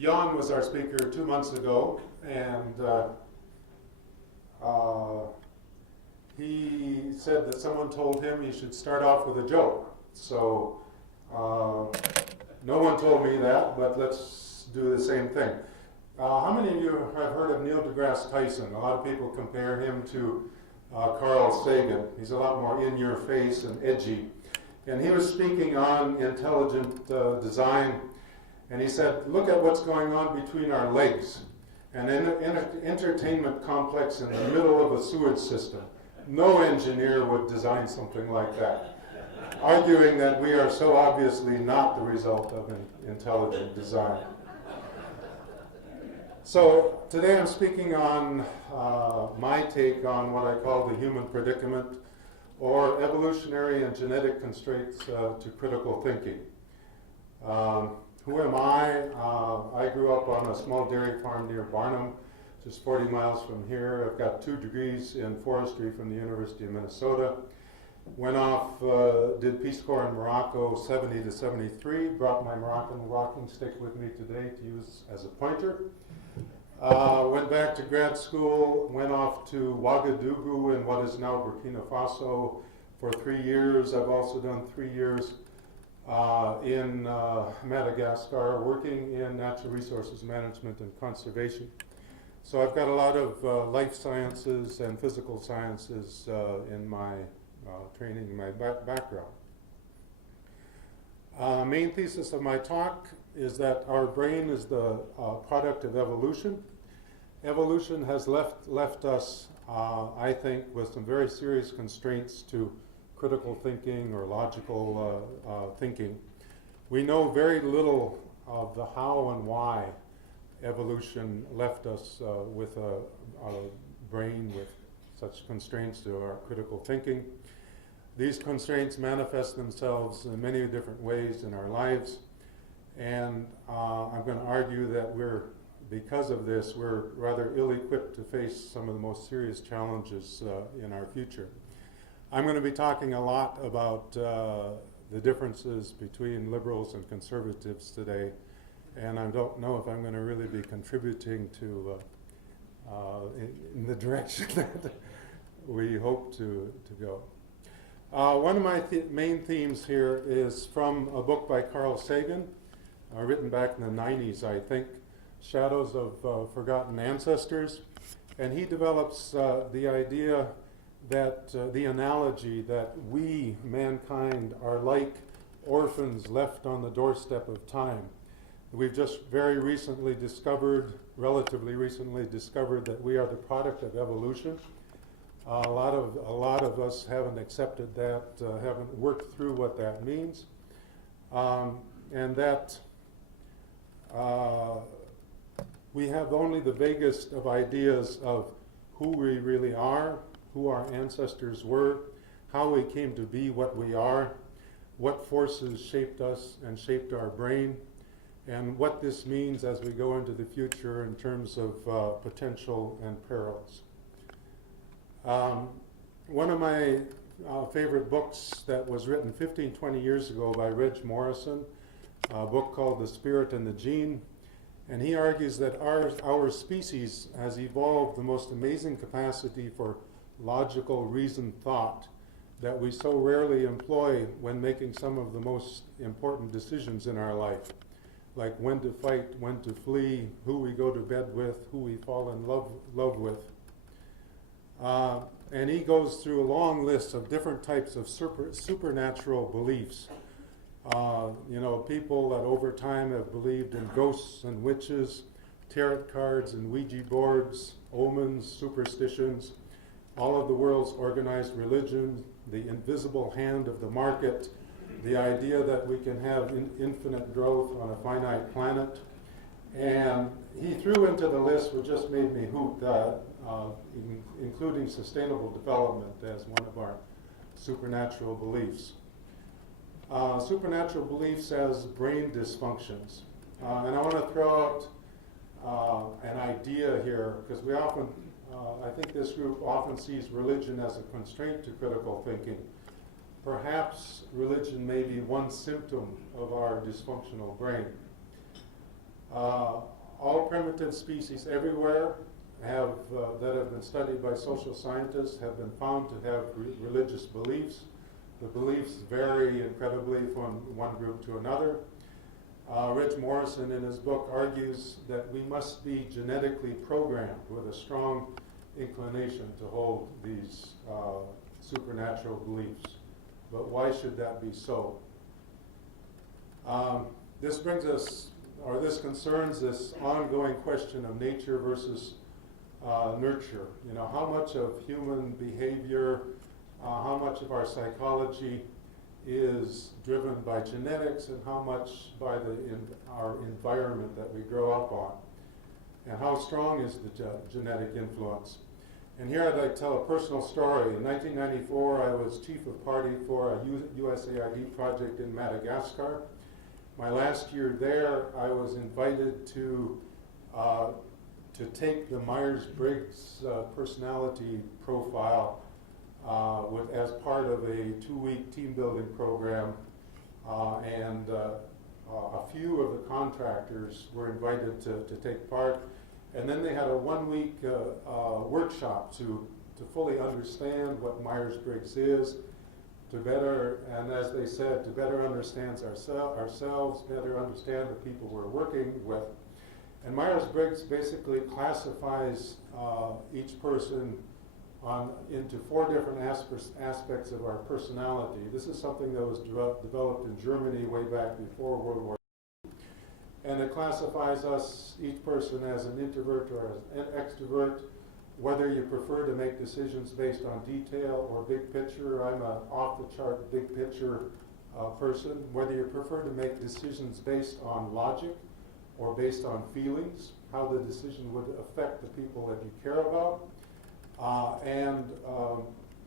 Jan was our speaker 2 months ago, and he said that someone told him he should start off with a joke. So no one told me that, but let's do the same thing. How many of you have heard of Neil deGrasse Tyson? A lot of people compare him to Carl Sagan. He's a lot more in your face and edgy. And he was speaking on intelligent design, and he said, look at what's going on between our legs. An entertainment complex in the middle of a sewage system. No engineer would design something like that, arguing that we are so obviously not the result of an intelligent design. So today I'm speaking on my take on what I call the human predicament, or evolutionary and genetic constraints to critical thinking. Who am I? I grew up on a small dairy farm near Barnum, just 40 miles from here. I've got 2 degrees in forestry from the University of Minnesota. Went off, did Peace Corps in Morocco 70 to 73, brought my Moroccan walking stick with me today to use as a pointer. Went back to grad school, went off to Ouagadougou in what is now Burkina Faso for 3 years. I've also done 3 years in Madagascar, working in natural resources management and conservation. So I've got a lot of life sciences and physical sciences in my training, in my background. Main thesis of my talk is that our brain is the product of evolution. Evolution has left us, I think, with some very serious constraints to critical thinking or logical thinking. We know very little of the how and why evolution left us with a brain with such constraints to our critical thinking. These constraints manifest themselves in many different ways in our lives, and I'm going to argue that because of this, we're rather ill-equipped to face some of the most serious challenges in our future. I'm going to be talking a lot about the differences between liberals and conservatives today, and I don't know if I'm going to really be contributing to in the direction that we hope to go. One of my main themes here is from a book by Carl Sagan, written back in the 90s, I think, Shadows of Forgotten Ancestors. And he develops the idea that, the analogy that we, mankind, are like orphans left on the doorstep of time. We've just very recently discovered, relatively recently discovered, that we are the product of evolution. A lot of us haven't accepted that, haven't worked through what that means, and that we have only the vaguest of ideas of who we really are, who our ancestors were, how we came to be what we are, what forces shaped us and shaped our brain, and what this means as we go into the future in terms of potential and perils. One of my favorite books that was written 15, 20 years ago by Reg Morrison, a book called The Spirit and the Gene, and he argues that our species has evolved the most amazing capacity for logical reasoned thought that we so rarely employ when making some of the most important decisions in our life, like when to fight, when to flee, who we go to bed with, who we fall in love with. And he goes through a long list of different types of supernatural beliefs. People that over time have believed in ghosts and witches, tarot cards and Ouija boards, omens, superstitions, all of the world's organized religion, the invisible hand of the market, the idea that we can have infinite growth on a finite planet. And he threw into the list what just made me hoot, including sustainable development as one of our supernatural beliefs. Supernatural beliefs as brain dysfunctions. And I want to throw out an idea here, because we often, I think this group often sees religion as a constraint to critical thinking. Perhaps religion may be one symptom of our dysfunctional brain. All primitive species everywhere have, that have been studied by social scientists have been found to have religious beliefs. The beliefs vary incredibly from one group to another. Rich Morrison in his book argues that we must be genetically programmed with a strong inclination to hold these supernatural beliefs. But why should that be so? This brings us, or this concerns this ongoing question of nature versus nurture. You know, how much of human behavior, how much of our psychology is driven by genetics and how much by our environment that we grow up on, and how strong is the genetic influence. And here I'd like to tell a personal story. In 1994, I was chief of party for a USAID project in Madagascar. My last year there, I was invited to take the Myers-Briggs personality profile as part of a 2-week team building program, and a few of the contractors were invited to take part. And then they had a 1-week workshop to fully understand what Myers-Briggs is, to better, and as they said, to better understand ourselves, better understand the people we're working with. And Myers-Briggs basically classifies each person into 4 different aspects of our personality. This is something that was developed in Germany way back before World War II. And it classifies us, each person, as an introvert or as an extrovert, whether you prefer to make decisions based on detail or big picture. I'm an off-the-chart big picture person. Whether you prefer to make decisions based on logic or based on feelings, how the decision would affect the people that you care about. And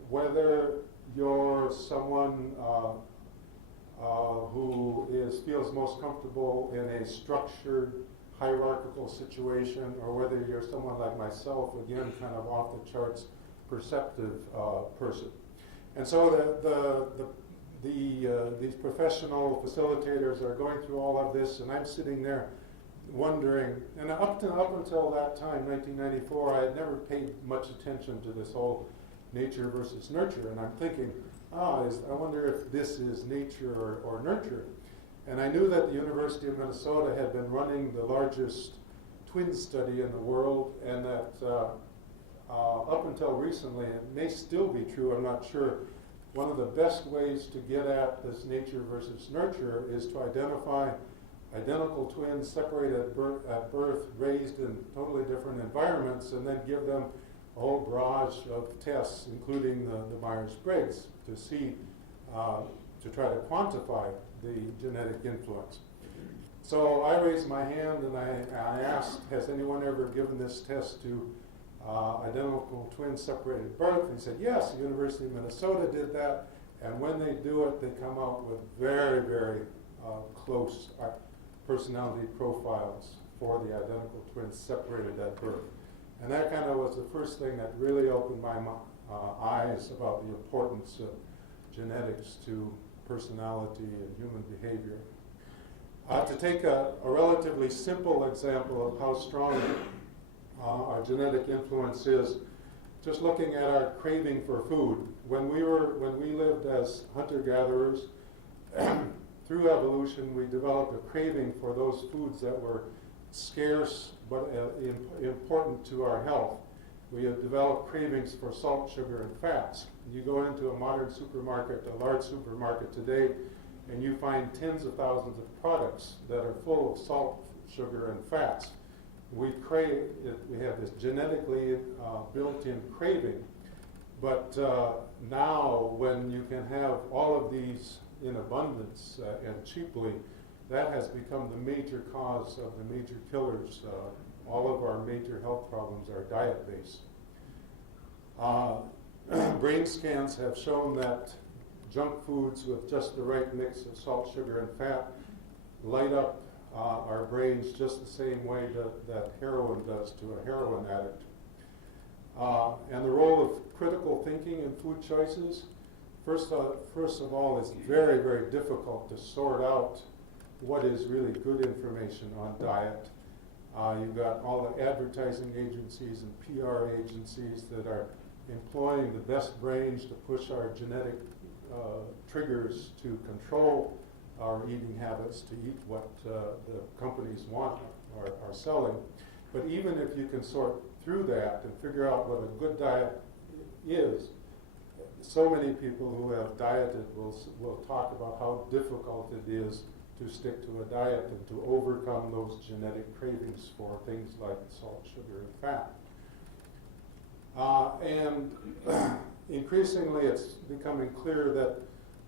whether you're someone who feels most comfortable in a structured, hierarchical situation, or whether you're someone like myself, again, kind of off the charts, perceptive person. And so these professional facilitators are going through all of this, and I'm sitting there wondering, and up until that time, 1994, I had never paid much attention to this whole nature versus nurture, and I'm thinking, I wonder if this is nature or nurture. And I knew that the University of Minnesota had been running the largest twin study in the world, and that up until recently, it may still be true, I'm not sure, one of the best ways to get at this nature versus nurture is to identify identical twins separated at birth, raised in totally different environments, and then give them a whole barrage of tests, including the Myers-Briggs, to see, to try to quantify the genetic influence. So I raised my hand and I asked, has anyone ever given this test to identical twins separated at birth? And he said, yes, the University of Minnesota did that, and when they do it, they come out with very, very close personality profiles for the identical twins separated at birth. And that kind of was the first thing that really opened my eyes about the importance of genetics to personality and human behavior. To take a relatively simple example of how strong our genetic influence is, just looking at our craving for food. When we lived as hunter-gatherers, through evolution, we developed a craving for those foods that were scarce but important to our health. We have developed cravings for salt, sugar, and fats. You go into a modern supermarket, a large supermarket today, and you find tens of thousands of products that are full of salt, sugar, and fats. We crave it. We have this genetically built-in craving. But now, when you can have all of these in abundance and cheaply, that has become the major cause of the major killers. All of our major health problems are diet-based. Brain scans have shown that junk foods with just the right mix of salt, sugar, and fat light up our brains just the same way that heroin does to a heroin addict. And the role of critical thinking in food choices, first of all, it's very, very difficult to sort out what is really good information on diet You've got all the advertising agencies and PR agencies that are employing the best brains to push our genetic triggers to control our eating habits, to eat what the companies want or are selling. But even if you can sort through that and figure out what a good diet is, so many people who have dieted will talk about how difficult it is to stick to a diet and to overcome those genetic cravings for things like salt, sugar, and fat. And increasingly it's becoming clear that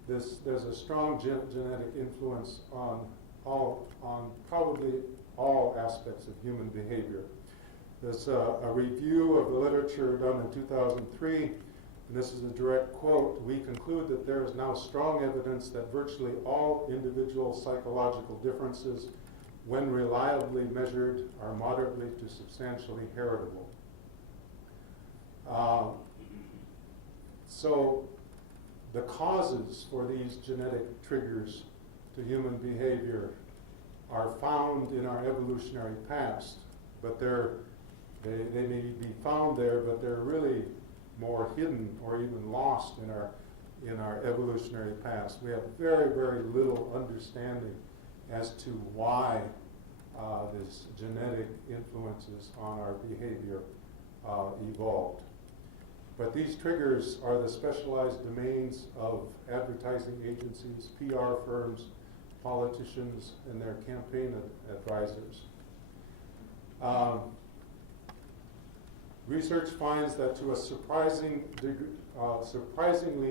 there's a strong genetic influence on probably all aspects of human behavior. There's a review of the literature done in 2003, and this is a direct quote. "We conclude that there is now strong evidence that virtually all individual psychological differences, when reliably measured, are moderately to substantially heritable." So the causes for these genetic triggers to human behavior are found in our evolutionary past, but they may be found there, but they're really more hidden or even lost in our evolutionary past. We have very, very little understanding as to why these genetic influences on our behavior evolved. But these triggers are the specialized domains of advertising agencies, PR firms, politicians, and their campaign advisors. Research finds that to a surprisingly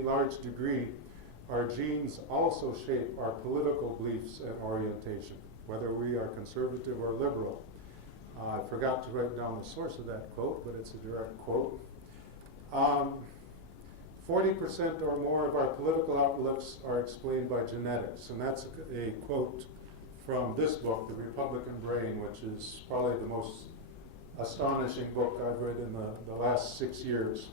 large degree, our genes also shape our political beliefs and orientation, whether we are conservative or liberal. I forgot to write down the source of that quote, but it's a direct quote. 40% or more of our political outlooks are explained by genetics, and that's a quote from this book, The Republican Brain, which is probably the most astonishing book I've read in the last 6 years.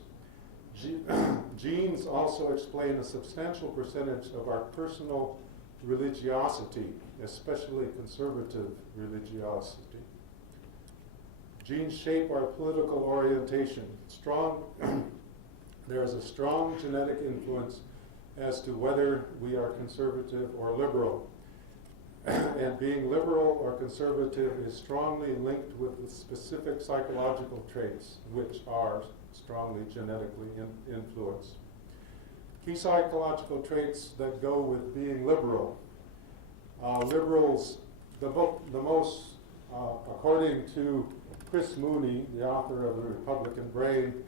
Genes also explain a substantial percentage of our personal religiosity, especially conservative religiosity. Genes shape our political orientation. There is a strong genetic influence as to whether we are conservative or liberal. And being liberal or conservative is strongly linked with the specific psychological traits which are strongly genetically influenced. Key psychological traits that go with being liberal. Liberals, according to Chris Mooney, the author of The Republican Brain,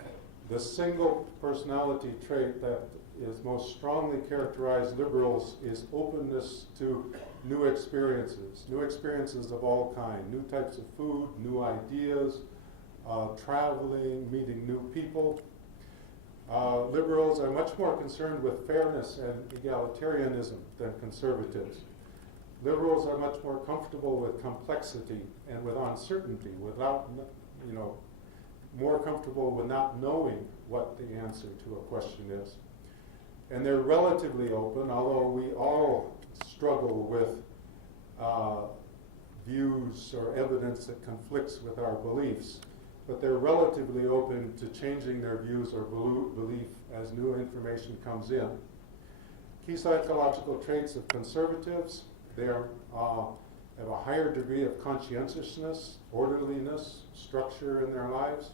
the single personality trait that is most strongly characterized liberals is openness to new experiences of all kinds, new types of food, new ideas, traveling, meeting new people. Liberals are much more concerned with fairness and egalitarianism than conservatives. Liberals are much more comfortable with complexity and with uncertainty, more comfortable with not knowing what the answer to a question is. And they're relatively open, although we all struggle with views or evidence that conflicts with our beliefs. But they're relatively open to changing their views or belief as new information comes in. Key psychological traits of conservatives: they have a higher degree of conscientiousness, orderliness, structure in their lives.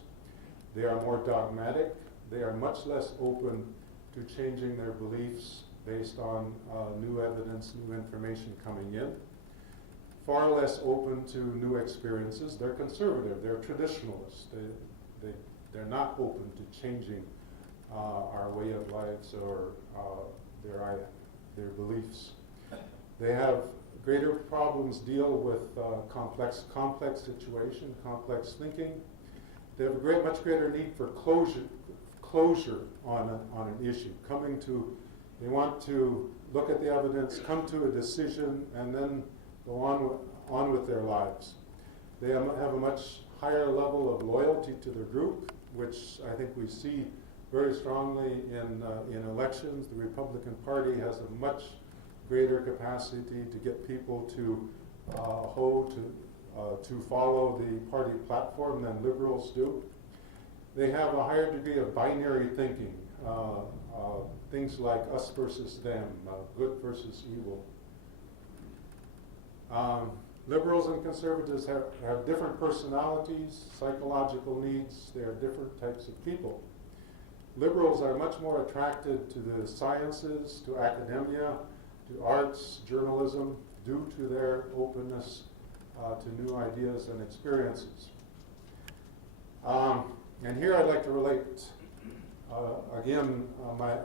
They are more dogmatic. They are much less open to changing their beliefs based on new evidence, new information coming in. Far less open to new experiences. They're conservative. They're traditionalists. They're not open to changing our way of lives or their beliefs. They have greater problems deal with complex situation, complex thinking. They have a much greater need for closure on an issue. They want to look at the evidence, come to a decision, and then go on with their lives. They have a much higher level of loyalty to their group, which I think we see very strongly in elections. The Republican Party has a much greater capacity to get people to to follow the party platform than liberals do. They have a higher degree of binary thinking, things like us versus them, good versus evil. Liberals and conservatives have different personalities, psychological needs. They are different types of people. Liberals are much more attracted to the sciences, to academia, to arts, journalism, due to their openness to new ideas and experiences. And here I'd like to relate, again,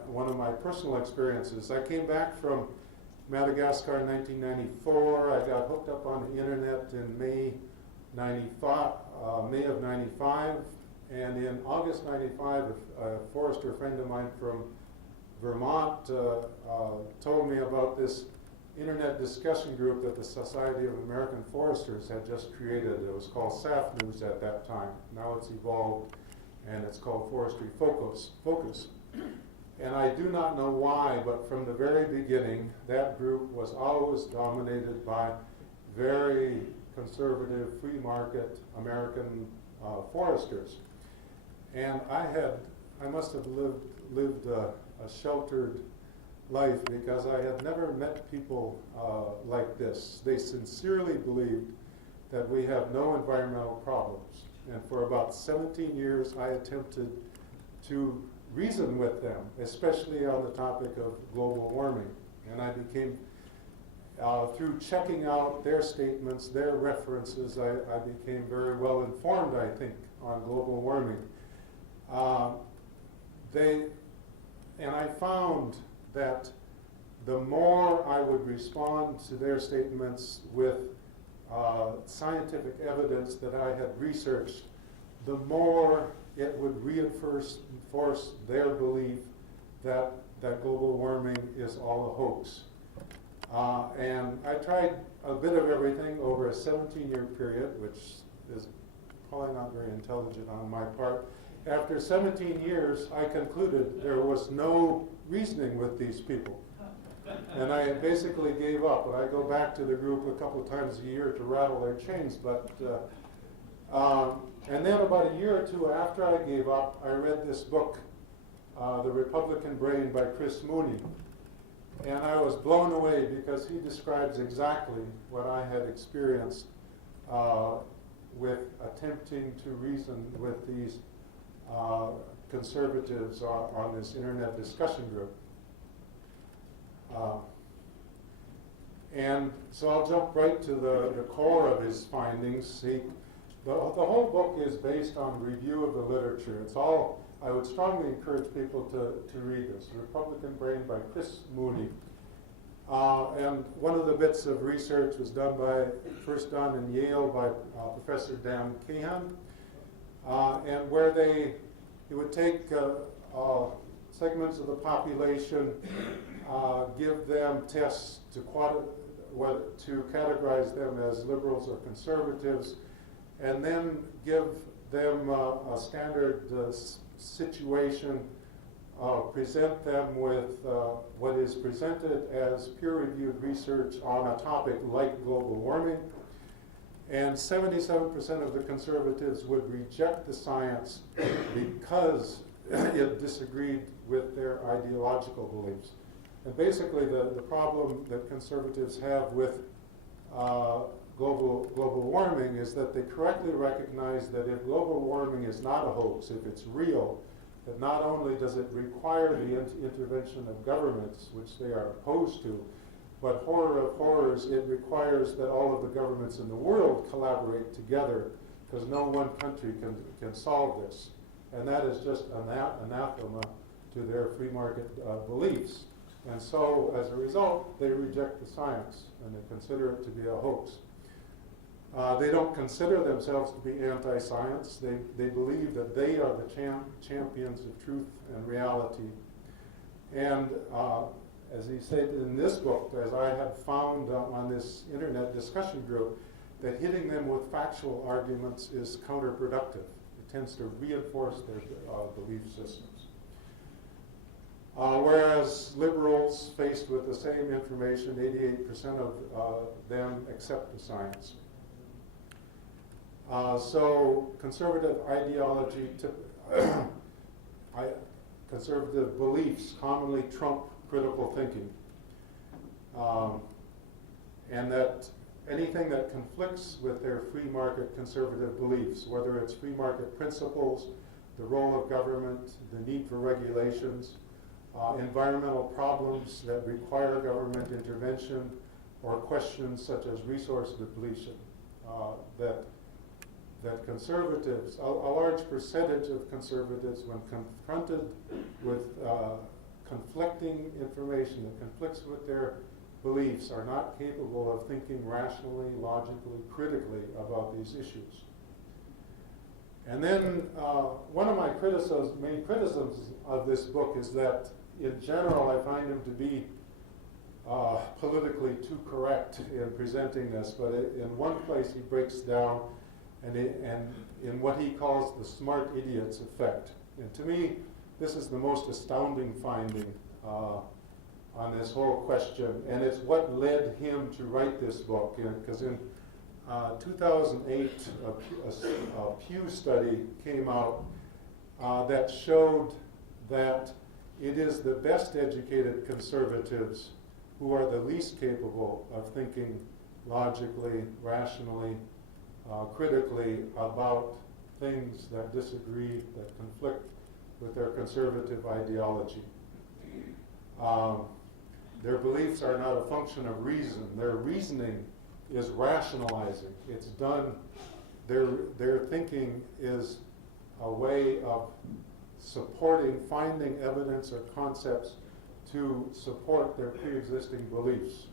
one of my personal experiences. I came back from Madagascar in 1994. I got hooked up on the internet in May of 95. And in August 95, a forester friend of mine from Vermont told me about this internet discussion group that the Society of American Foresters had just created. It was called SAF News at that time. Now it's evolved, and it's called Forestry Focus. And I do not know why, but from the very beginning, that group was always dominated by very conservative, free market American foresters. And I must have lived a sheltered life because I had never met people like this. They sincerely believed that we have no environmental problems. And for about 17 years, I attempted to reason with them, especially on the topic of global warming. And I became, through checking out their statements, their references, I became very well informed, I think, on global warming. And I found that the more I would respond to their statements with scientific evidence that I had researched, the more it would reinforce their belief that global warming is all a hoax. And I tried a bit of everything over a 17-year period, which is probably not very intelligent on my part. After 17 years, I concluded there was no reasoning with these people. And I basically gave up. And I go back to the group a couple of times a year to rattle their chains. And then about a year or two after I gave up, I read this book, The Republican Brain by Chris Mooney. And I was blown away because he describes exactly what I had experienced with attempting to reason with these conservatives on this internet discussion group. And so I'll jump right to the core of his findings. The whole book is based on review of the literature. It's all, I would strongly encourage people to read this, Republican Brain by Chris Mooney. And one of the bits of research was first done in Yale by Professor Dan Kahan, and where he would take segments of the population, give them tests to categorize them as liberals or conservatives, and then give them a standard situation, present them with what is presented as peer-reviewed research on a topic like global warming. And 77% of the conservatives would reject the science because it disagreed with their ideological beliefs. And basically the problem that conservatives have with global warming is that they correctly recognize that if global warming is not a hoax, if it's real, that not only does it require the intervention of governments, which they are opposed to, but horror of horrors, it requires that all of the governments in the world collaborate together, because no one country can solve this. And that is just anathema to their free market beliefs. And so, as a result, they reject the science, and they consider it to be a hoax. They don't consider themselves to be anti-science. They believe that they are the champions of truth and reality. And as he said in this book, as I had found on this internet discussion group, that hitting them with factual arguments is counterproductive. It tends to reinforce their belief systems. Whereas liberals, faced with the same information, 88% of them accept the science. So conservative ideology, conservative beliefs commonly trump critical thinking. And that anything that conflicts with their free market conservative beliefs, whether it's free market principles, the role of government, the need for regulations, environmental problems that require government intervention, or questions such as resource depletion, that conservatives, a large percentage of conservatives, when confronted with conflicting information that conflicts with their beliefs, are not capable of thinking rationally, logically, critically about these issues. And then one of my main criticisms of this book is that, in general, I find him to be politically too correct in presenting this, but in one place he breaks down and in what he calls the smart idiots effect. And to me, this is the most astounding finding on this whole question, and it's what led him to write this book. Because in 2008, a Pew study came out that showed that it is the best educated conservatives who are the least capable of thinking logically, rationally, critically about things that disagree, that conflict with their conservative ideology. Their beliefs are not a function of reason. Their reasoning is rationalizing. It's done, their thinking is a way of supporting, finding evidence or concepts to support their pre-existing beliefs.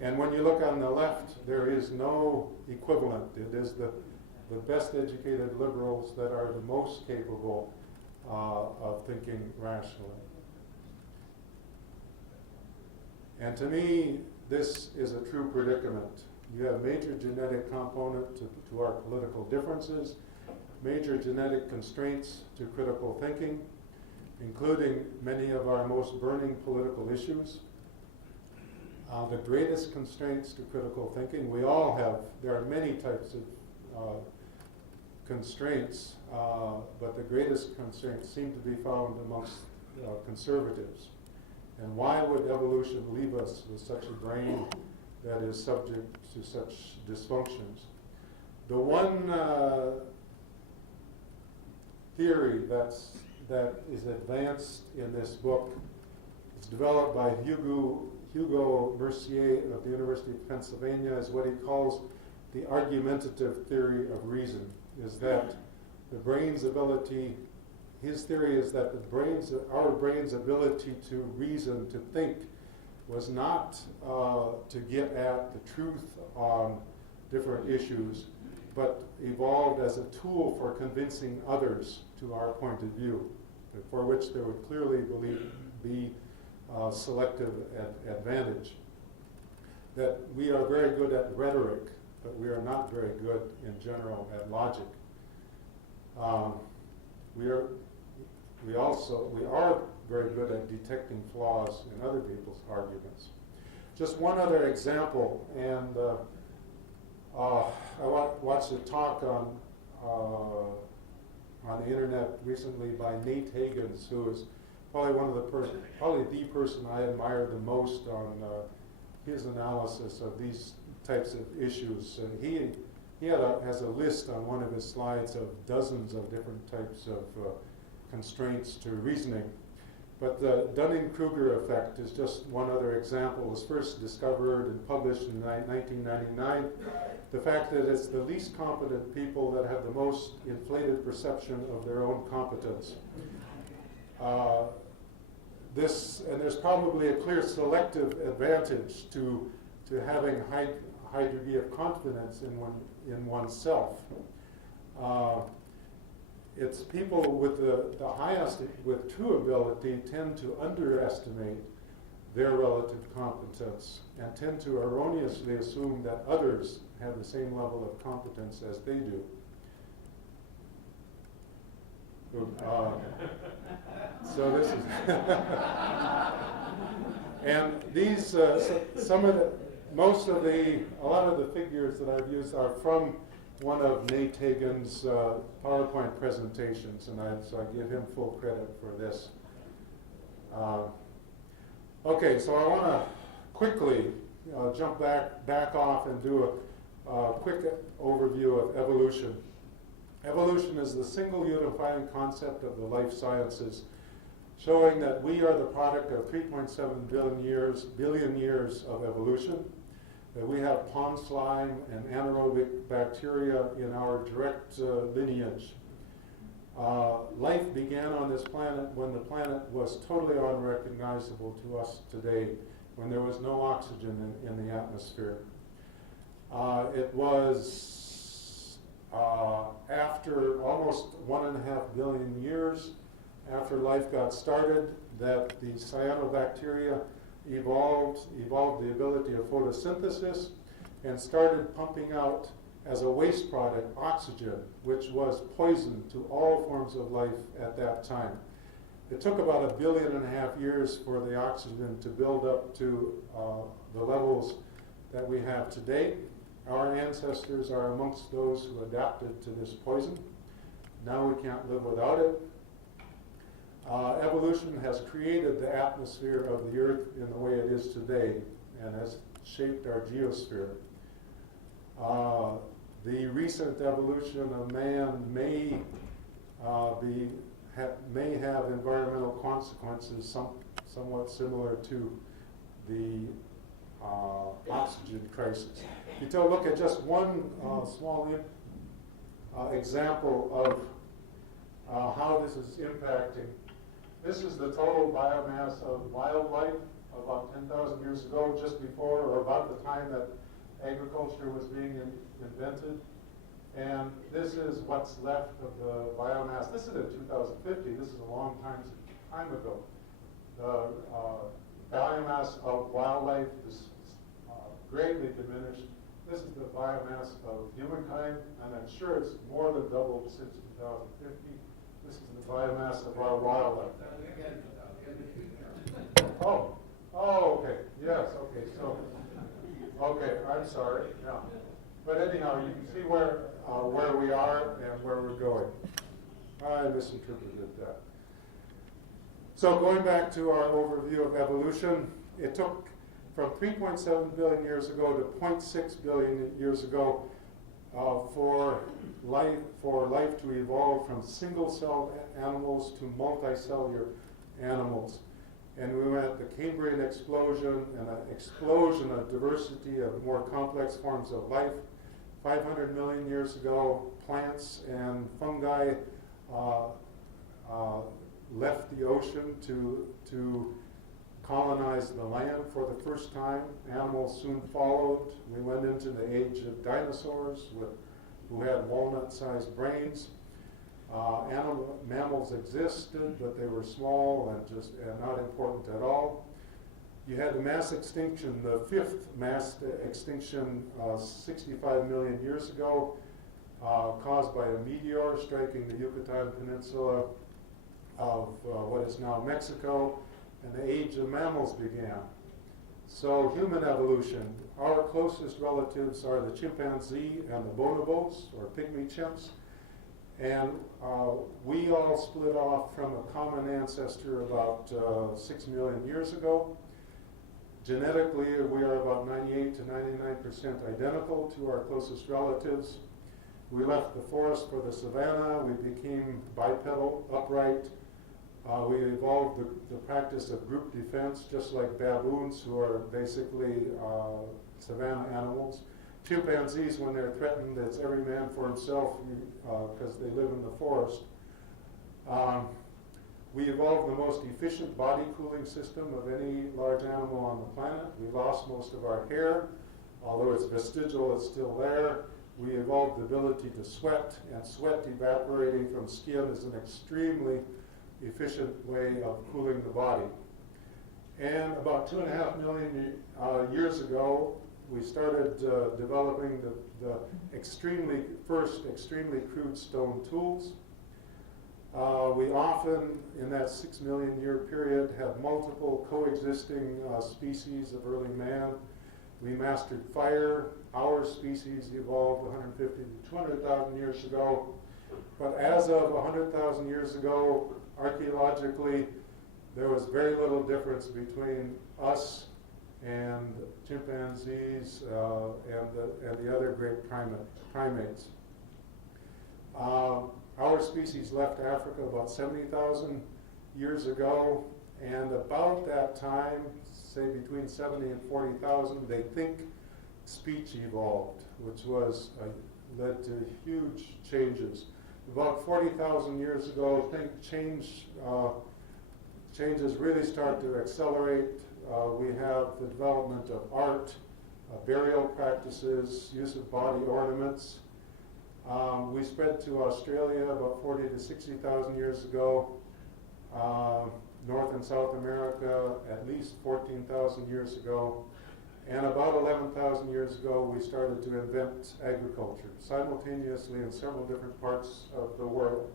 And when you look on the left, there is no equivalent. It is the best educated liberals that are the most capable of thinking rationally. And to me, this is a true predicament. You have major genetic component to our political differences, major genetic constraints to critical thinking, including many of our most burning political issues. The greatest constraints to critical thinking, we all have, there are many types of constraints, but the greatest constraints seem to be found amongst conservatives. And why would evolution leave us with such a brain that is subject to such dysfunctions? The one theory that is advanced in this book is developed by Hugo Mercier of the University of Pennsylvania, is what he calls the argumentative theory of reason, is that the brain's ability, his theory is that our brain's ability to reason, to think, was not to get at the truth on different issues, but evolved as a tool for convincing others to our point of view, for which there would clearly be selective advantage. That we are very good at rhetoric, but we are not very good in general at logic. We are very good at detecting flaws in other people's arguments. Just one other example, and I watched a talk on the internet recently by Nate Hagen, who is probably the person I admire the most on his analysis of these types of issues. And he has a list on one of his slides of dozens of different types of constraints to reasoning. But the Dunning-Kruger effect is just one other example. It was first discovered and published in 1999. The fact that it's the least competent people that have the most inflated perception of their own competence. And there's probably a clear selective advantage to having high degree of confidence in oneself. It's people with the highest, with true ability, tend to underestimate their relative competence and tend to erroneously assume that others have the same level of competence as they do. So this is, and these, a lot of the figures that I've used are from one of Nate Hagen's PowerPoint presentations, and so I give him full credit for this. Okay, so I want to quickly jump back off and do a quick overview of evolution. Evolution is the single unifying concept of the life sciences, showing that we are the product of 3.7 billion years of evolution, that we have pond slime and anaerobic bacteria in our direct lineage. Life began on this planet when the planet was totally unrecognizable to us today, when there was no oxygen in the atmosphere. It was after almost 1.5 billion years after life got started that the cyanobacteria evolved the ability of photosynthesis and started pumping out as a waste product oxygen, which was poison to all forms of life at that time. It took about 1.5 billion years for the oxygen to build up to the levels that we have today. Our ancestors are amongst those who adapted to this poison. Now we can't live without it. Evolution has created the atmosphere of the Earth in the way it is today and has shaped our geosphere. The recent evolution of man may have environmental consequences somewhat similar to the oxygen crisis. If you look at just one small example of how this is impacting, this is the total biomass of wildlife about 10,000 years ago, just before or about the time that agriculture was being invented. And this is what's left of the biomass. This is in 2050. This is a long time ago. The biomass of wildlife is greatly diminished. This is the biomass of humankind, and I'm sure it's more than doubled since 2050. This is the biomass of our wildlife. Oh, okay. Yes, okay. So, okay, I'm sorry. Yeah. But anyhow, you can see where we are and where we're going. I misinterpreted that. So going back to our overview of evolution, it took from 3.7 billion years ago to 0.6 billion years ago for life to evolve from single-celled animals to multicellular animals. And we went the Cambrian explosion and an explosion of diversity of more complex forms of life. 500 million years ago, plants and fungi left the ocean to colonize the land for the first time. Animals soon followed. We went into the age of dinosaurs who had walnut-sized brains. Mammals existed, but they were small and not important at all. You had the mass extinction, the fifth mass extinction 65 million years ago, caused by a meteor striking the Yucatan Peninsula of what is now Mexico, and the age of mammals began. So human evolution, our closest relatives are the chimpanzee and the bonobos, or pygmy chimps. And we all split off from a common ancestor about 6 million years ago. Genetically, we are about 98 to 99% identical to our closest relatives. We left the forest for the savanna. We became bipedal, upright. We evolved the practice of group defense, just like baboons, who are basically savanna animals. Chimpanzees, when they're threatened, it's every man for himself because they live in the forest. We evolved the most efficient body cooling system of any large animal on the planet. We lost most of our hair. Although it's vestigial, it's still there. We evolved the ability to sweat, and sweat evaporating from skin is an extremely efficient way of cooling the body. And about 2.5 million years ago, we started developing the first extremely crude stone tools. We often, in that 6 million year period, have multiple coexisting species of early man. We mastered fire, our species evolved 150 to 200,000 years ago. But as of 100,000 years ago, archaeologically, there was very little difference between us and chimpanzees and the other great primates. Our species left Africa about 70,000 years ago, and about that time, say between 70 and 40,000, they think speech evolved, which was led to huge changes. About 40,000 years ago, I think changes really start to accelerate. We have the development of art, burial practices, use of body ornaments. We spread to Australia about 40 to 60,000 years ago. North and South America at least 14,000 years ago. And about 11,000 years ago, we started to invent agriculture simultaneously in several different parts of the world.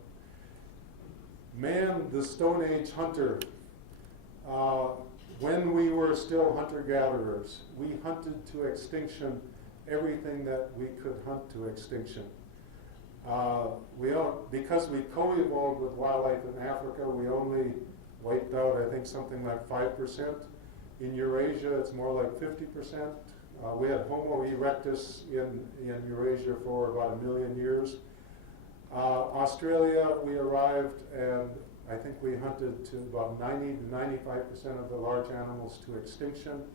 Man, the Stone Age hunter, when we were still hunter-gatherers, we hunted to extinction everything that we could hunt to extinction. Because we co-evolved with wildlife in Africa, we only wiped out, I think, something like 5%. In Eurasia, it's more like 50%. We had Homo erectus in Eurasia for about 1 million years. Australia, we arrived, and I think we hunted to about 90 to 95% of the large animals to extinction.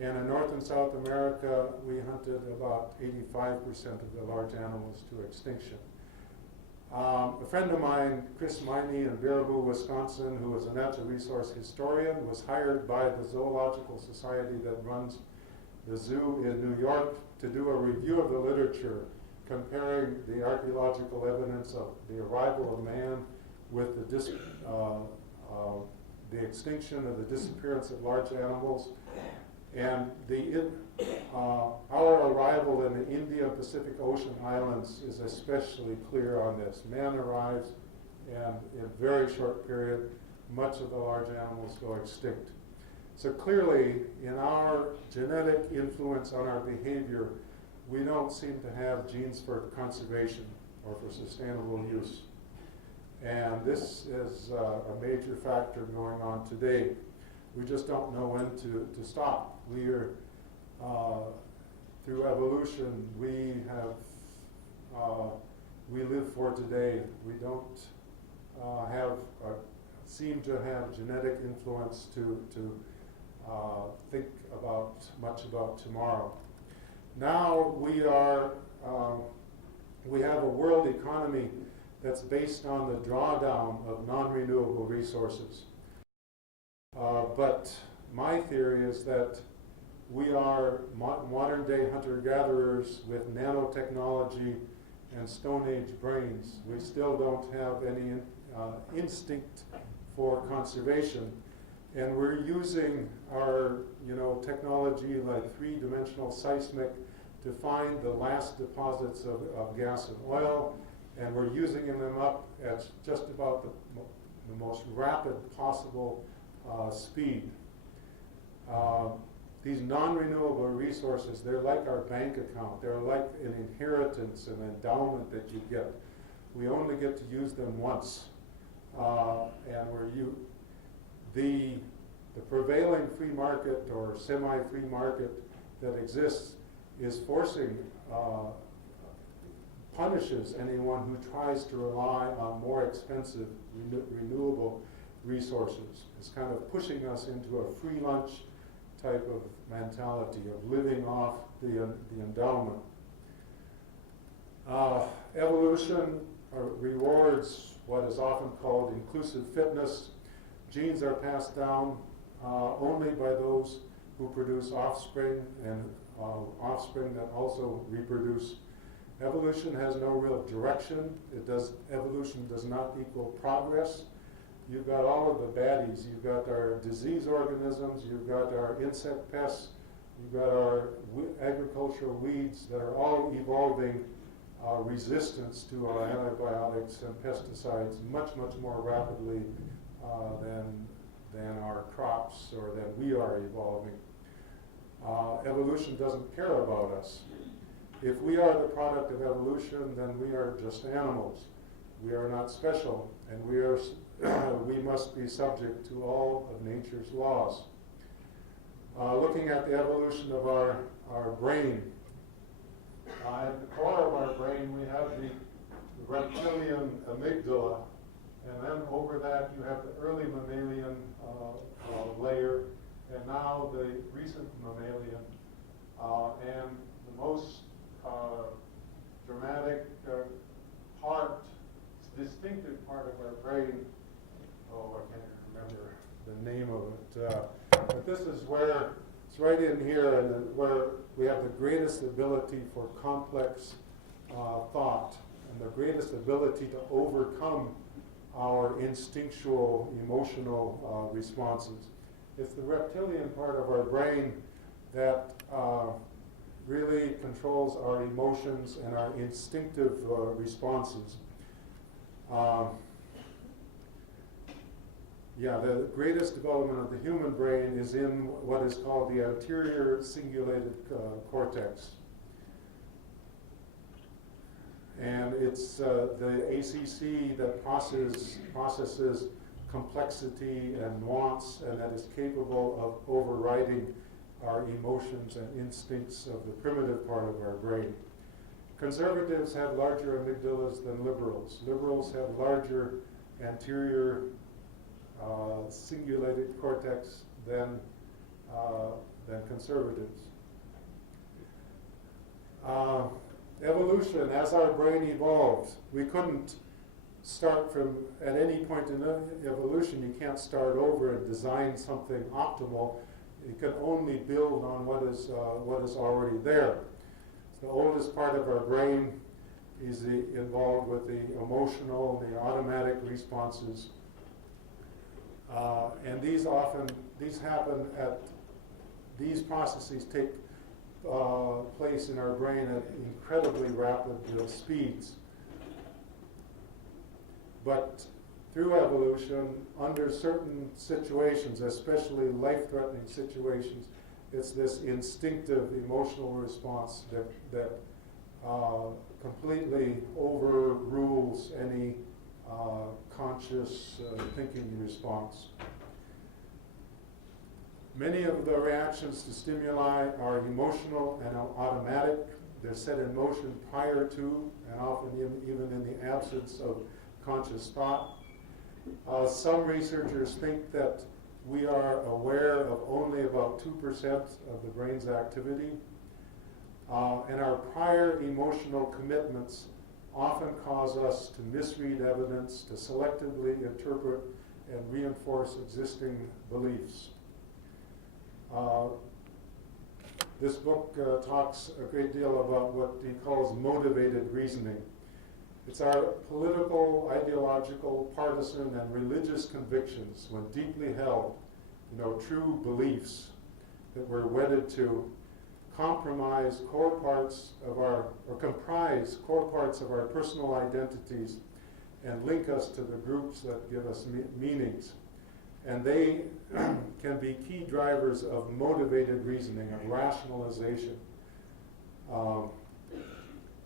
And in North and South America, we hunted about 85% of the large animals to extinction. A friend of mine, Chris Miney in Baraboo, Wisconsin, who was a natural resource historian, was hired by the Zoological Society that runs the zoo in New York to do a review of the literature, comparing the archaeological evidence of the arrival of man with the extinction or the disappearance of large animals. And our arrival in the Indian Pacific Ocean islands is especially clear on this. Man arrives, and in a very short period, much of the large animals go extinct. So clearly, in our genetic influence on our behavior, we don't seem to have genes for conservation or for sustainable use. And this is a major factor going on today. We just don't know when to stop. We are, through evolution, we live for today. We don't seem to have genetic influence to think much about tomorrow. Now we have a world economy that's based on the drawdown of non-renewable resources. But my theory is that we are modern-day hunter-gatherers with nanotechnology and Stone Age brains. We still don't have any instinct for conservation, and we're using our technology like three-dimensional seismic to find the last deposits of gas and oil, and we're using them up at just about the most rapid possible speed. These non-renewable resources, they're like our bank account. They're like an inheritance, an endowment that you get. We only get to use them once. And the prevailing free market or semi-free market that exists is punishes anyone who tries to rely on more expensive renewable resources. It's kind of pushing us into a free lunch type of mentality of living off the endowment. Evolution rewards what is often called inclusive fitness. Genes are passed down only by those who produce offspring and offspring that also reproduce. Evolution has no real direction. Evolution does not equal progress. You've got all of the baddies. You've got our disease organisms, you've got our insect pests, you've got our agricultural weeds that are all evolving resistance to our antibiotics and pesticides much, much more rapidly than our crops or than we are evolving. Evolution doesn't care about us. If we are the product of evolution, then we are just animals. We are not special, and we must be subject to all of nature's laws. Looking at the evolution of our brain, at the core of our brain we have the reptilian amygdala, and then over that you have the early mammalian layer, and now the recent mammalian, and the most dramatic part, distinctive part of our brain, I can't remember the name of it, but this is where, it's right in here, and where we have the greatest ability for complex thought, and the greatest ability to overcome our instinctual, emotional responses. It's the reptilian part of our brain that really controls our emotions and our instinctive responses. The greatest development of the human brain is in what is called the anterior cingulated cortex. And it's the ACC that processes complexity and nuance, and that is capable of overriding our emotions and instincts of the primitive part of our brain. Conservatives have larger amygdalas than liberals. Liberals have larger anterior cingulated cortex than conservatives. Evolution, as our brain evolved, we couldn't start from, at any point in evolution, you can't start over and design something optimal. You can only build on what is already there. The oldest part of our brain is involved with the emotional, the automatic responses. And these processes take place in our brain at incredibly rapid speeds. But through evolution, under certain situations, especially life-threatening situations, it's this instinctive emotional response that completely overrules any conscious thinking response. Many of the reactions to stimuli are emotional and automatic. They're set in motion prior to, and often even in the absence of conscious thought. Some researchers think that we are aware of only about 2% of the brain's activity, and our prior emotional commitments often cause us to misread evidence, to selectively interpret and reinforce existing beliefs. This book talks a great deal about what he calls motivated reasoning. It's our political, ideological, partisan, and religious convictions, when deeply held, true beliefs that we're wedded to, comprise core parts of our personal identities and link us to the groups that give us meanings. And they can be key drivers of motivated reasoning, of rationalization.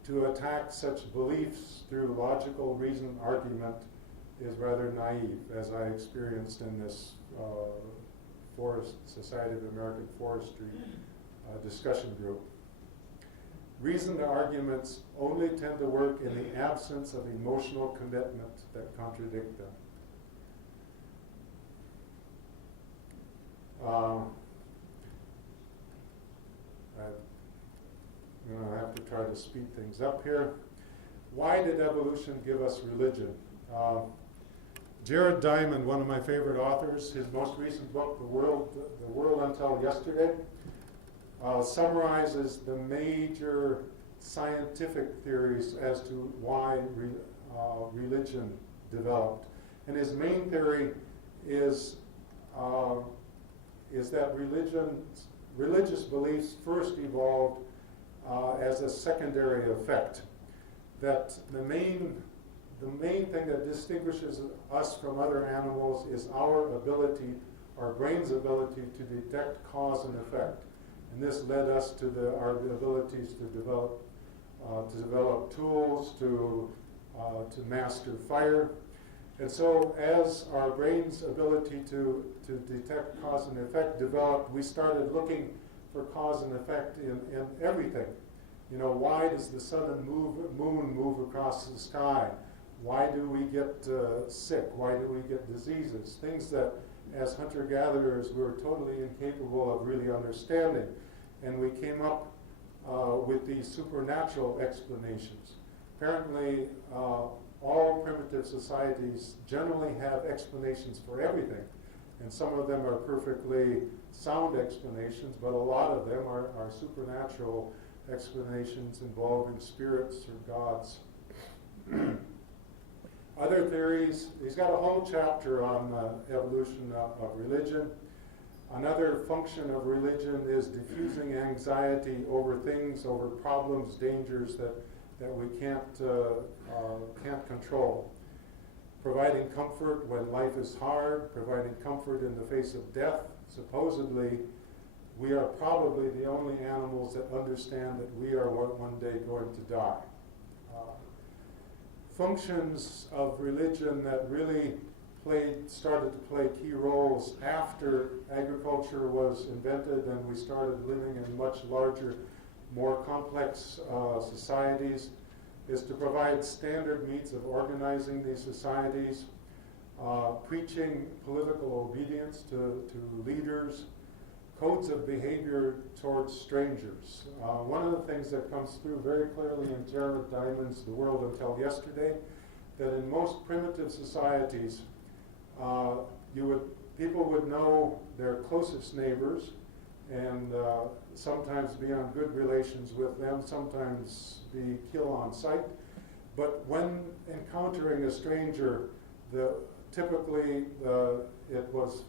To attack such beliefs through logical reason argument is rather naive, as I experienced in this Society of American Forestry discussion group. Reasoned arguments only tend to work in the absence of emotional commitment that contradict them. I have to try to speed things up here. Why did evolution give us religion? Jared Diamond, one of my favorite authors, his most recent book, The World Until Yesterday, summarizes the major scientific theories as to why religion developed. And his main theory is that religious beliefs first evolved as a secondary effect. That the main thing that distinguishes us from other animals is our brain's ability to detect cause and effect. And this led us to our abilities to develop tools, to master fire. And so as our brain's ability to detect cause and effect developed, we started looking for cause and effect in everything. You know, why does the sun and moon move across the sky? Why do we get sick? Why do we get diseases? Things that, as hunter-gatherers, we were totally incapable of really understanding. And we came up with these supernatural explanations. Apparently, all primitive societies generally have explanations for everything. And some of them are perfectly sound explanations, but a lot of them are supernatural explanations involving spirits or gods. Other theories, he's got a whole chapter on evolution of religion. Another function of religion is diffusing anxiety over things, over problems, dangers that we can't control. Providing comfort when life is hard, providing comfort in the face of death. Supposedly, we are probably the only animals that understand that we are one day going to die. Functions of religion that really started to play key roles after agriculture was invented and we started living in much larger, more complex societies, is to provide standard means of organizing these societies, preaching political obedience to leaders, codes of behavior towards strangers. One of the things that comes through very clearly in Jared Diamond's The World Until Yesterday, that in most primitive societies, people would know their closest neighbors and sometimes be on good relations with them, sometimes be kill on sight. But when encountering a stranger, typically it was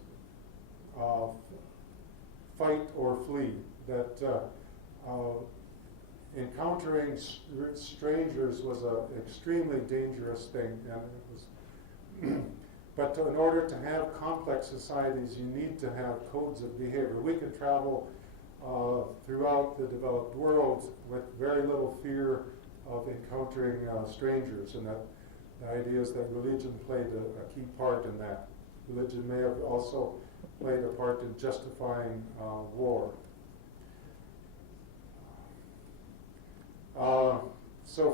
fight or flee. That encountering strangers was an extremely dangerous thing, and it was. But in order to have complex societies, you need to have codes of behavior. We can travel throughout the developed world with very little fear of encountering strangers, and that the idea is that religion played a key part in that. Religion may have also played a part in justifying war. So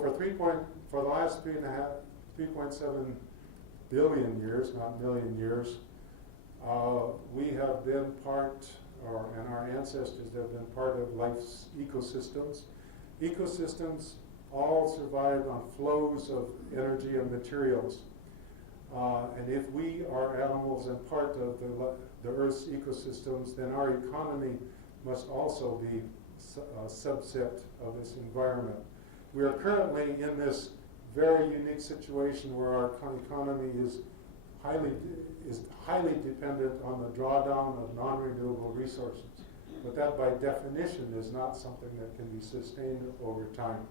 for the last 3.7 billion years, not million years, we have been and our ancestors have been part of life's ecosystems. Ecosystems all survive on flows of energy and materials. And if we are animals and part of the Earth's ecosystems, then our economy must also be a subset of this environment. We are currently in this very unique situation where our economy is highly dependent on the drawdown of non-renewable resources. But that by definition is not something that can be sustained over time.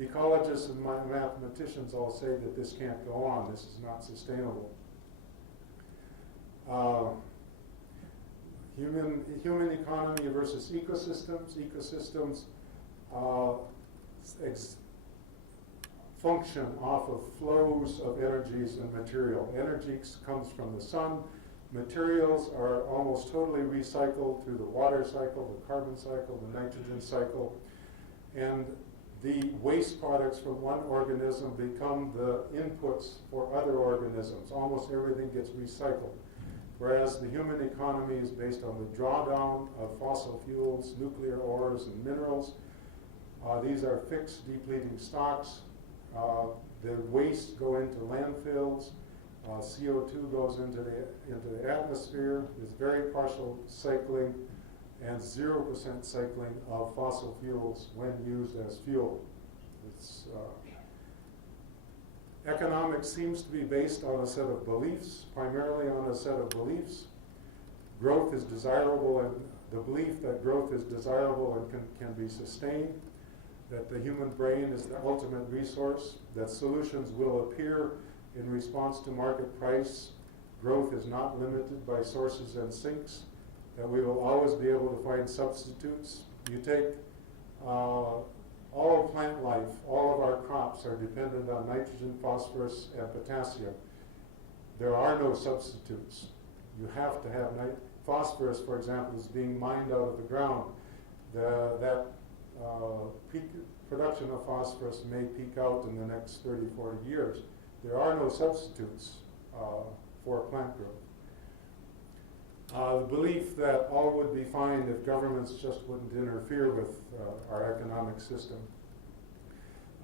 Ecologists and mathematicians all say that this can't go on. This is not sustainable. Human economy versus ecosystems. Ecosystems function off of flows of energies and material. Energy comes from the sun. Materials are almost totally recycled through the water cycle, the carbon cycle, the nitrogen cycle. And the waste products from one organism become the inputs for other organisms. Almost everything gets recycled. Whereas the human economy is based on the drawdown of fossil fuels, nuclear ores, and minerals. These are fixed depleting stocks. The waste go into landfills. CO2 goes into the atmosphere. There's very partial cycling and 0% cycling of fossil fuels when used as fuel. Economics seems to be based on a set of beliefs, primarily on a set of beliefs. Growth is desirable, and the belief that growth is desirable and can be sustained, that the human brain is the ultimate resource, that solutions will appear in response to market price. Growth is not limited by sources and sinks. that we will always be able to find substitutes. You take all of plant life, all of our crops are dependent on nitrogen, phosphorus, and potassium. There are no substitutes. You have to have phosphorus, for example, is being mined out of the ground. That peak production of phosphorus may peak out in the next 30, 40 years. There are no substitutes for plant growth. The belief that all would be fine if governments just wouldn't interfere with our economic system.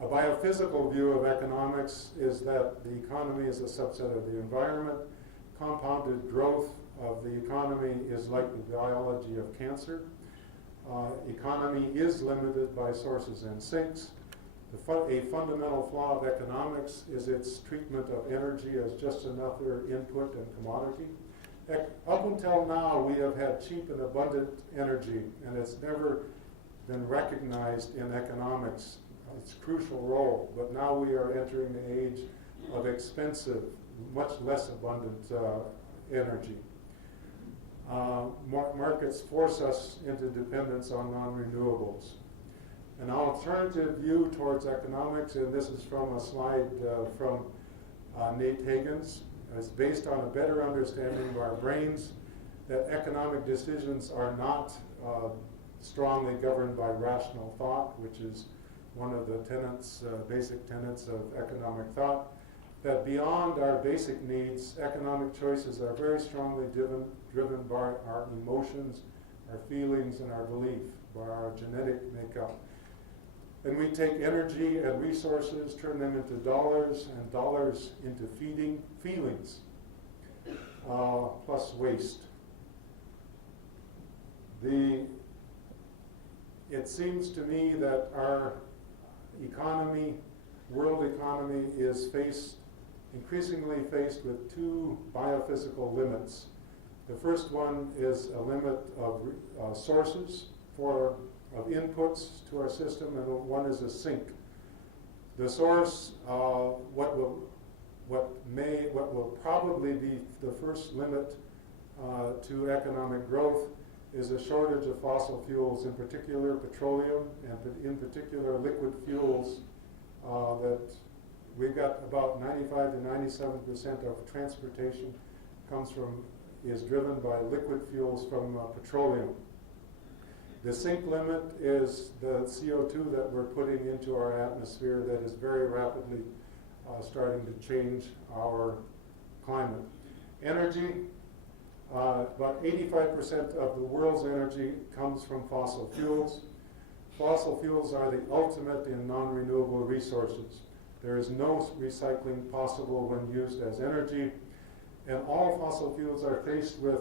A biophysical view of economics is that the economy is a subset of the environment. Compounded growth of the economy is like the biology of cancer. Economy is limited by sources and sinks. A fundamental flaw of economics is its treatment of energy as just another input and commodity. Up until now, we have had cheap and abundant energy, and it's never been recognized in economics, its crucial role. But now we are entering the age of expensive, much less abundant energy. Markets force us into dependence on non-renewables. An alternative view towards economics, and this is from a slide from Nate Hagen's, is based on a better understanding of our brains, that economic decisions are not strongly governed by rational thought, which is one of the tenets, basic tenets of economic thought, that beyond our basic needs, economic choices are very strongly driven by our emotions, our feelings, and our belief, by our genetic makeup. And we take energy and resources, turn them into dollars, and dollars into feelings, plus waste. It seems to me that our economy, world economy, is increasingly faced with two biophysical limits. The first one is a limit of sources of inputs to our system, and one is a sink. The source, what will probably be the first limit to economic growth, is a shortage of fossil fuels, in particular petroleum, and in particular liquid fuels. That we've got about 95 to 97% of transportation is driven by liquid fuels from petroleum. The sink limit is the CO2 that we're putting into our atmosphere that is very rapidly starting to change our climate. Energy, about 85% of the world's energy comes from fossil fuels. Fossil fuels are the ultimate in non-renewable resources. There is no recycling possible when used as energy, and all fossil fuels are faced with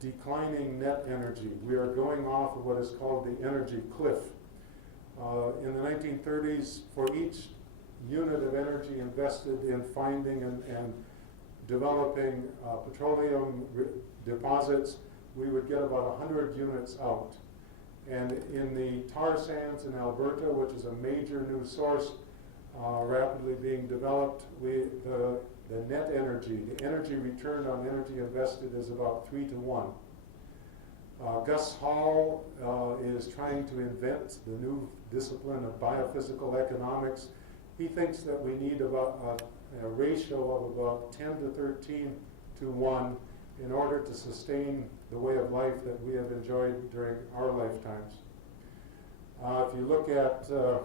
declining net energy. We are going off of what is called the energy cliff. In the 1930s, for each unit of energy invested in finding and developing petroleum deposits, we would get about 100 units out. And in the tar sands in Alberta, which is a major new source rapidly being developed, the net energy, the energy return on energy invested is about 3 to 1. Gus Hall is trying to invent the new discipline of biophysical economics. He thinks that we need about a ratio of about 10 to 13 to 1 in order to sustain the way of life that we have enjoyed during our lifetimes. If you look at the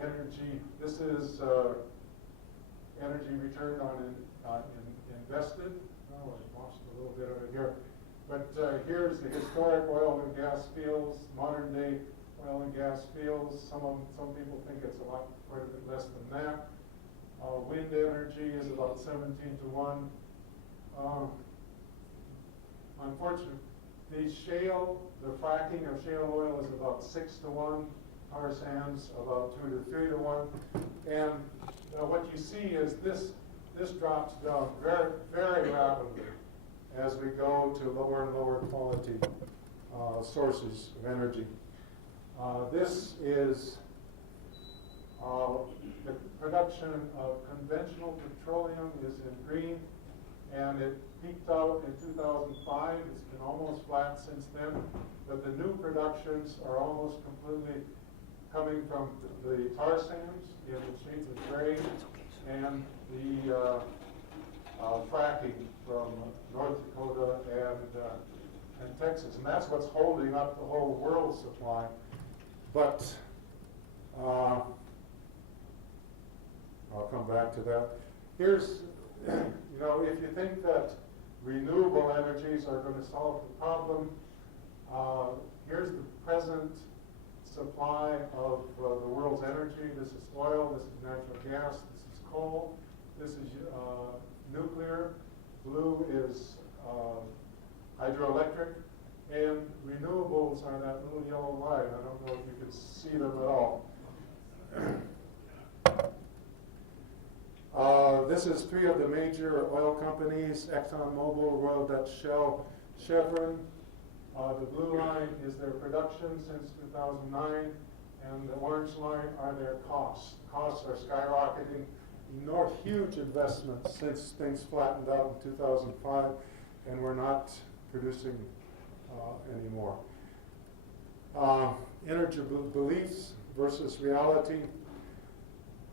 energy, this is energy return on invested. Oh, I lost a little bit of it here. But here's the historic oil and gas fields, modern day oil and gas fields. Some people think it's quite a bit less than that. Wind energy is about 17 to 1. Unfortunately, the fracking of shale oil is about 6 to 1. Tar sands about 2 to 3 to 1. And what you see is this drops down very, very rapidly as we go to lower and lower quality sources of energy. This is the production of conventional petroleum is in green, and it peaked out in 2005. It's been almost flat since then, but the new productions are almost completely coming from the tar sands in the shades of gray and the fracking from North Dakota and Texas, and that's what's holding up the whole world supply. But I'll come back to that. Here's, if you think that renewable energies are going to solve the problem, here's the present supply of the world's energy. This is oil, this is natural gas, this is coal, this is nuclear, blue is hydroelectric, and renewables are that little yellow line. I don't know if you can see them at all. This is 3 of the major oil companies: ExxonMobil, Royal Dutch Shell, Chevron. The blue line is their production since 2009, and the orange line are their costs. Costs are skyrocketing. Huge investments since things flattened out in 2005, and we're not producing anymore. Energy beliefs versus reality.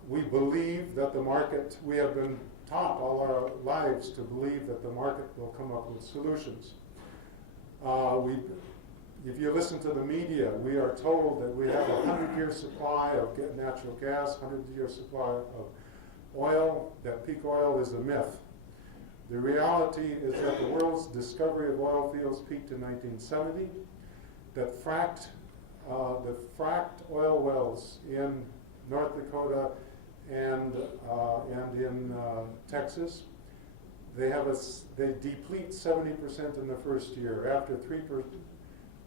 We believe that the market, we have been taught all our lives to believe that the market will come up with solutions. If you listen to the media, we are told that we have a 100-year supply of natural gas, 100-year supply of oil, that peak oil is a myth. The reality is that the world's discovery of oil fields peaked in 1970, that the fracked oil wells in North Dakota and in Texas, they deplete 70% in the first year. After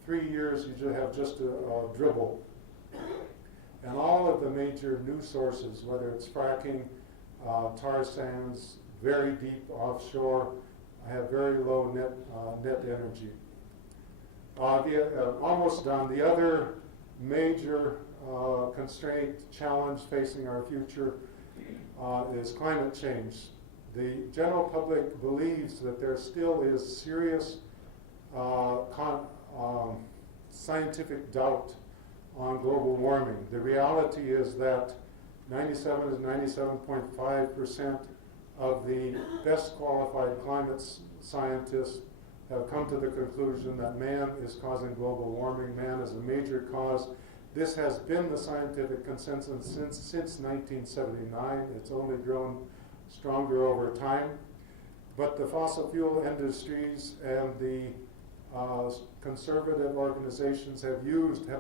3 years, you just have just a dribble. And all of the major new sources, whether it's fracking, tar sands, very deep offshore, have very low net energy. Almost done. The other major constraint, challenge facing our future is climate change. The general public believes that there still is serious scientific doubt on global warming. The reality is that 97 to 97.5% of the best qualified climate scientists have come to the conclusion that man is causing global warming. Man is a major cause. This has been the scientific consensus since 1979. It's only grown stronger over time. But the fossil fuel industries and the conservative organizations have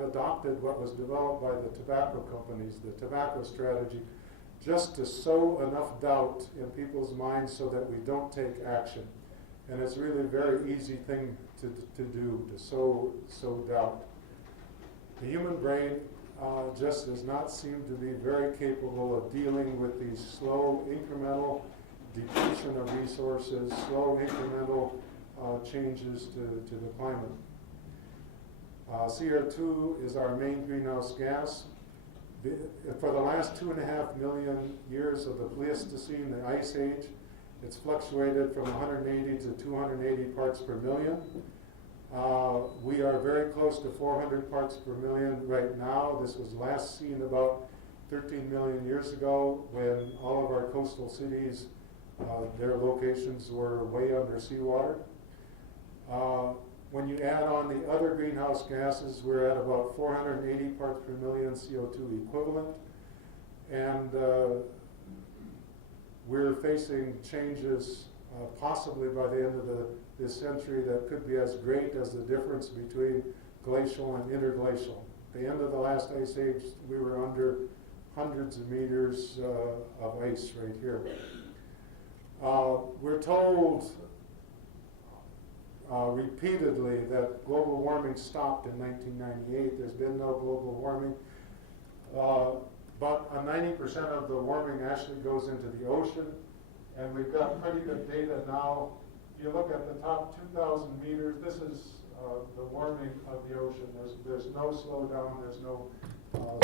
adopted what was developed by the tobacco companies, the tobacco strategy, just to sow enough doubt in people's minds so that we don't take action. And it's really a very easy thing to do, to sow doubt. The human brain just does not seem to be very capable of dealing with these slow, incremental depletion of resources, slow, incremental changes to the climate. CO2 is our main greenhouse gas. For the last 2.5 million years of the Pleistocene, the Ice Age, it's fluctuated from 180 to 280 parts per million. We are very close to 400 parts per million right now. This was last seen about 13 million years ago when all of our coastal cities, their locations were way under seawater. When you add on the other greenhouse gases, we're at about 480 parts per million CO2 equivalent. And we're facing changes possibly by the end of this century that could be as great as the difference between glacial and interglacial. At the end of the last ice age, we were under hundreds of meters of ice right here. We're told repeatedly that global warming stopped in 1998. There's been no global warming. But 90% of the warming actually goes into the ocean, and we've got pretty good data now. If you look at the top 2,000 meters, this is the warming of the ocean. There's no slowdown, there's no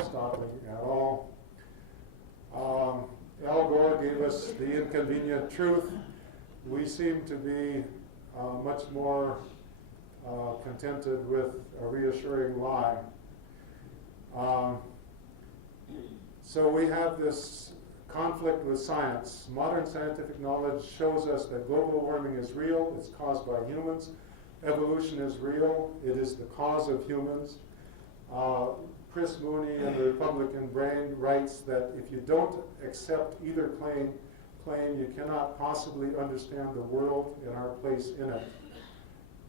stopping at all. Al Gore gave us the inconvenient truth we seem to be much more contented with a reassuring lie. So we have this conflict with science. Modern scientific knowledge shows us that global warming is real, it's caused by humans. Evolution is real, it is the cause of humans. Chris Mooney in the Republican Brain writes that if you don't accept either claim, you cannot possibly understand the world and our place in it.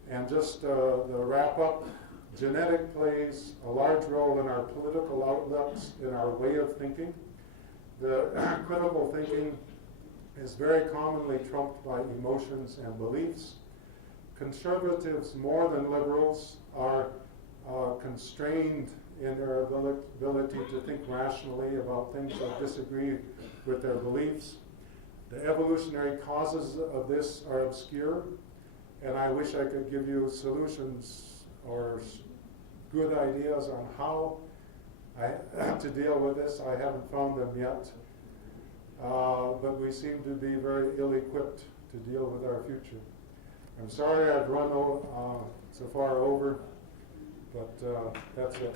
And just the wrap up, genetic plays a large role in our political outlooks, in our way of thinking. The critical thinking is very commonly trumped by emotions and beliefs. Conservatives, more than liberals, are constrained in their ability to think rationally about things that disagree with their beliefs. The evolutionary causes of this are obscure, and I wish I could give you solutions or good ideas on how to deal with this. I haven't found them yet, but we seem to be very ill-equipped to deal with our future. I'm sorry I've run so far over, but that's it.